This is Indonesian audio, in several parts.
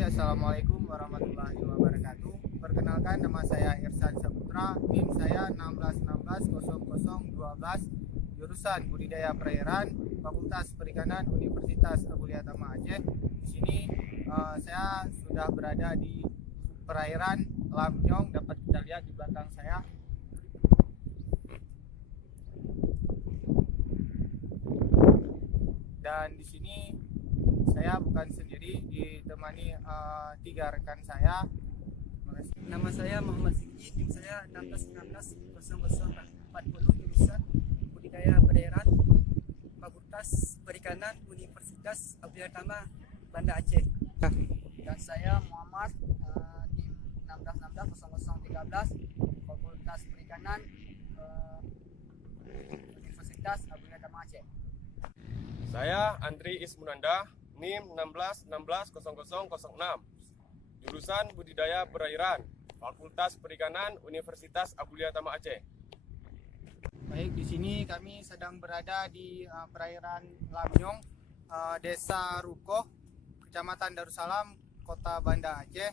Assalamualaikum warahmatullahi wabarakatuh. Perkenalkan, nama saya Irsan Saputra, NIM saya 16160012, jurusan Budidaya Perairan, Fakultas Perikanan Universitas Abu Lia Tama Aceh. Di sini saya sudah berada di perairan Lamnyong, dapat kita lihat di belakang saya. Dan di sini saya bukan sendiri, ditemani 3 rekan saya. Nama saya Muhammad Ziki, NIM saya 16160040, jurusan Budidaya Perairan, Fakultas Perikanan Universitas Abu Lia Tama, Banda Aceh. Dan saya Muhammad, NIM 16160013, Fakultas Perikanan Universitas Abu Lia Tama Aceh. Saya Andri Ismunanda, NIM 16160006, jurusan Budidaya Perairan, Fakultas Perikanan Universitas Abu Lia Tama Aceh. Baik, di sini kami sedang berada di perairan Lamnyong, Desa Rukoh, Kecamatan Darussalam, Kota Banda Aceh.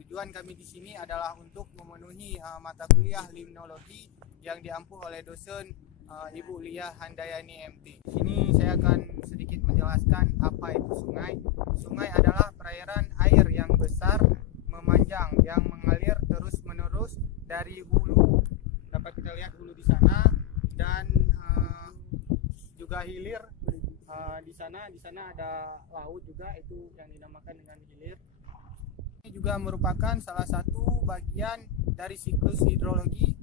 Tujuan kami di sini adalah untuk memenuhi mata kuliah limnologi yang diampu oleh dosen Ibu Lia Handayani MT. Di sini saya akan sedikit menjelaskan apa itu sungai. Sungai adalah perairan air yang besar, memanjang, yang mengalir terus-menerus dari hulu. Dapat kita lihat hulu di sana, dan juga hilir di sana. Di sana ada laut juga, itu yang dinamakan dengan hilir. Ini juga merupakan salah satu bagian dari siklus hidrologi.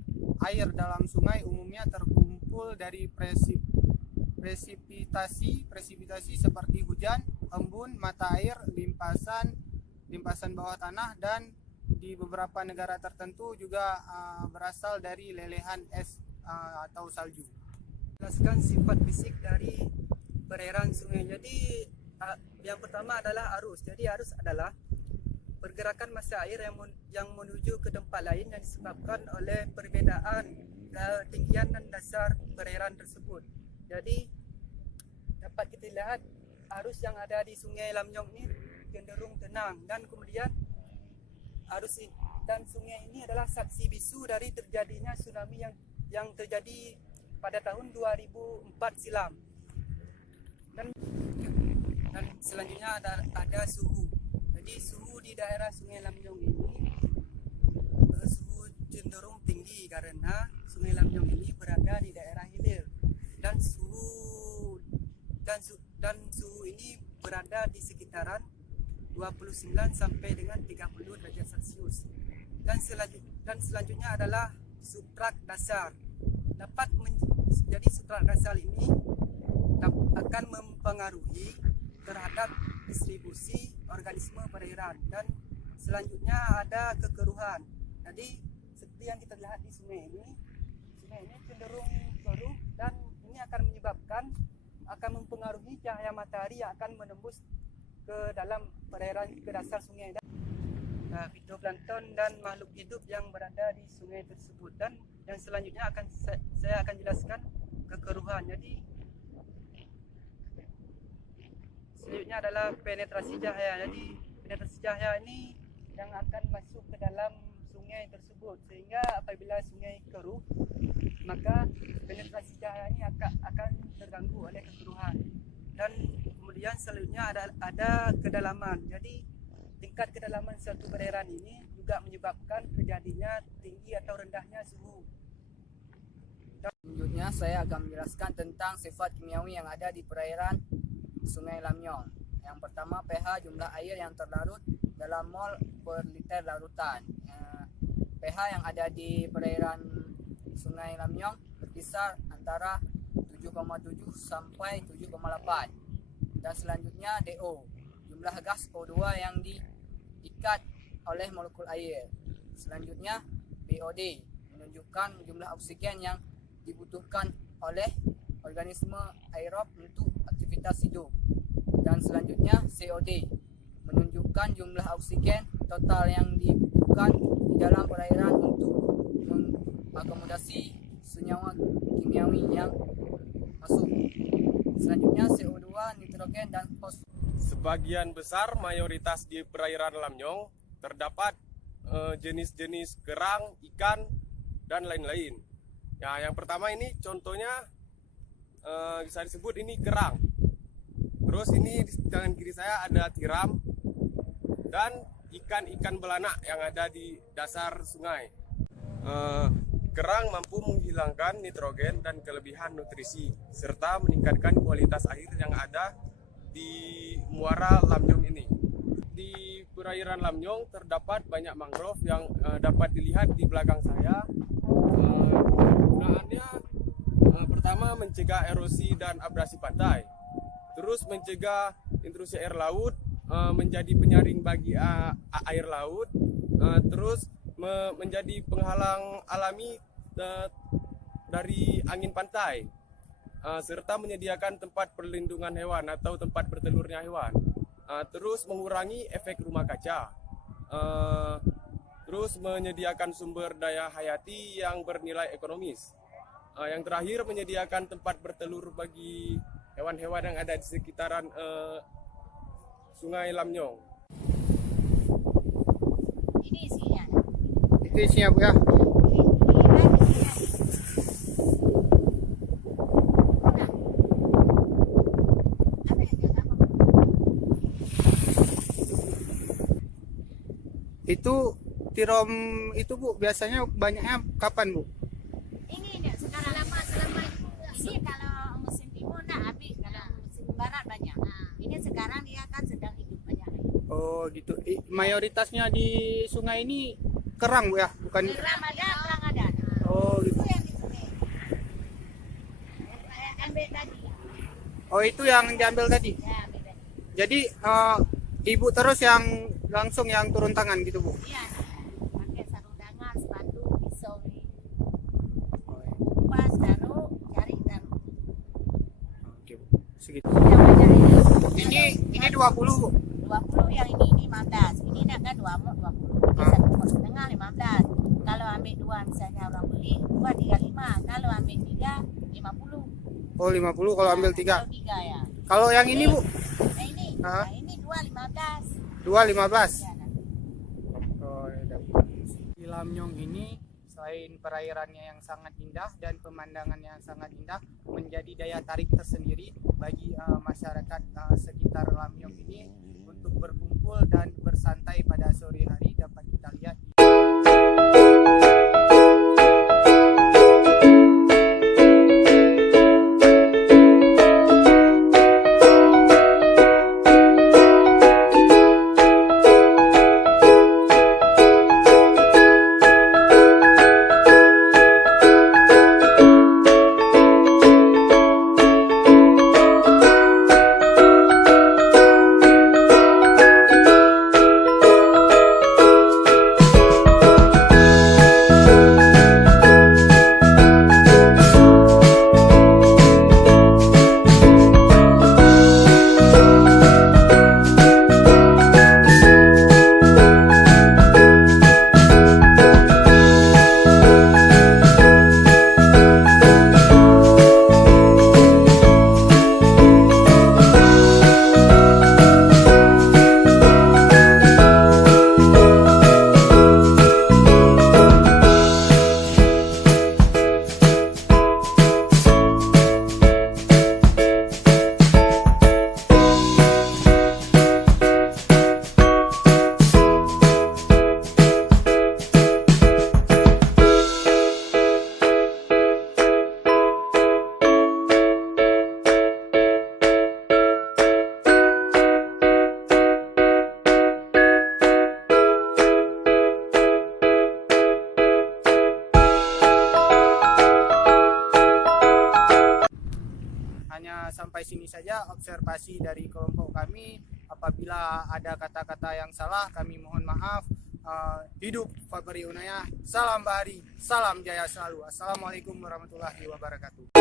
Air dalam sungai umumnya terkumpul dari presipitasi seperti hujan, embun, mata air, limpasan bawah tanah, dan di beberapa negara tertentu juga berasal dari lelehan es atau salju. Jelaskan sifat fisik dari perairan sungai. Jadi yang pertama adalah arus. Jadi arus adalah pergerakan massa air yang menuju ke tempat lain yang disebabkan oleh perbedaan ketinggian dan dasar perairan tersebut. Jadi dapat kita lihat arus yang ada di Sungai Lamnyong ini cenderung tenang, dan kemudian arus dan sungai ini adalah saksi bisu dari terjadinya tsunami yang terjadi pada tahun 2004 silam. Dan selanjutnya ada suhu. Jadi suhu di daerah Sungai Lamnyong ini suhu cenderung tinggi karena Sungai Lamnyong ini berada di daerah hilir, dan suhu ini berada di sekitaran 29 sampai dengan 30 derajat Celcius. Dan selanjutnya adalah substrat dasar. Jadi substrat dasar ini akan mempengaruhi terhadap distribusi organisme perairan. Dan selanjutnya ada kekeruhan. Jadi seperti yang kita lihat di sungai ini cenderung keruh, dan ini akan mempengaruhi cahaya matahari yang akan menembus ke dalam perairan, ke dasar sungai, dan fitoplankton dan makhluk hidup yang berada di sungai tersebut. Dan yang selanjutnya saya akan jelaskan kekeruhan. Jadi selanjutnya adalah penetrasi cahaya. Jadi penetrasi cahaya ini yang akan masuk ke dalam sungai tersebut, sehingga apabila sungai keruh, maka penetrasi cahaya ini akan terganggu oleh kekeruhan. Dan kemudian selanjutnya ada kedalaman. Jadi tingkat kedalaman suatu perairan ini juga menyebabkan terjadinya tinggi atau rendahnya suhu. Selanjutnya saya akan menjelaskan tentang sifat kimiawi yang ada di perairan Sungai Lamnyong. Yang pertama, pH jumlah air yang terlarut dalam mol per liter larutan. pH yang ada di perairan Sungai Lamnyong berkisar antara 7,7 sampai 7,8. Dan selanjutnya DO, jumlah gas O2 yang diikat oleh molekul air. Selanjutnya BOD, menunjukkan jumlah oksigen yang dibutuhkan oleh organisme aerob untuk aktivitas hidup. Dan selanjutnya COD, menunjukkan jumlah oksigen total yang dibutuhkan di dalam perairan untuk mengakomodasi senyawa kimiawi yang masuk. Selanjutnya CO2, nitrogen, dan fosfor. sebagian besar mayoritas di perairan Lamnyong terdapat jenis-jenis kerang, ikan, dan lain-lain. Ya, yang pertama ini contohnya bisa disebut ini kerang. Terus ini di tangan kiri saya ada tiram dan ikan-ikan belanak yang ada di dasar sungai. Kerang mampu menghilangkan nitrogen dan kelebihan nutrisi serta meningkatkan kualitas air yang ada di muara Lamnyong ini. Di perairan Lamnyong terdapat banyak mangrove yang dapat dilihat di belakang saya. Gunaannya pertama mencegah erosi dan abrasi pantai, terus mencegah intrusi air laut, menjadi penyaring bagi air laut, terus menjadi penghalang alami dari angin pantai, serta menyediakan tempat perlindungan hewan atau tempat bertelurnya hewan, terus mengurangi efek rumah kaca, terus menyediakan sumber daya hayati yang bernilai ekonomis, yang terakhir menyediakan tempat bertelur bagi hewan-hewan yang ada di sekitaran Sungai Lamnyong. Ini isinya. Itu isinya Bu ya. Itu tiram itu Bu biasanya banyaknya kapan Bu? Ini sekarang lama selama ini kalau musim timur habis, kalau musim barat banyak. Ini sekarang dia kan sedang hidup banyak. Oh gitu. Mayoritasnya di sungai ini kerang Bu ya, bukan? Kerang ada. Oh gitu. Itu yang di sini. Saya ambil tadi. Oh itu yang diambil tadi. Ya, ambil tadi. Jadi ibu terus yang langsung yang turun tangan gitu Bu? Iya. Pakai sarung tangan, sepatu, pisau ini. Oh, iya. Pas taruh, cari taruh. Oke Bu. Segitu. Yang banyak ini. Ini 20 Bu. 20 yang ini 15. Ini nak kan 20. Ini satu pot setengah 15. Kalau ambil 2 misalnya orang beli 2 35. Kalau ambil 3 50. Oh 50 kalau ambil 3. Kalau 3 ya. Kalau yang ini Bu? Nah ini, Hah? nah ini 2 15. 2 15. Ya, nah. Oh, ya. Di Lamnyong ini selain perairannya yang sangat indah dan pemandangannya yang sangat indah, menjadi daya tarik tersendiri bagi masyarakat sekitar Lamnyong ini untuk berkumpul dan bersantai pada sore hari. Dapat kita lihat sampai sini saja observasi dari kelompok kami. Apabila ada kata-kata yang salah, kami mohon maaf. Hidup Fabri Unaya, salam bahari, salam jaya selalu. Assalamualaikum warahmatullahi wabarakatuh.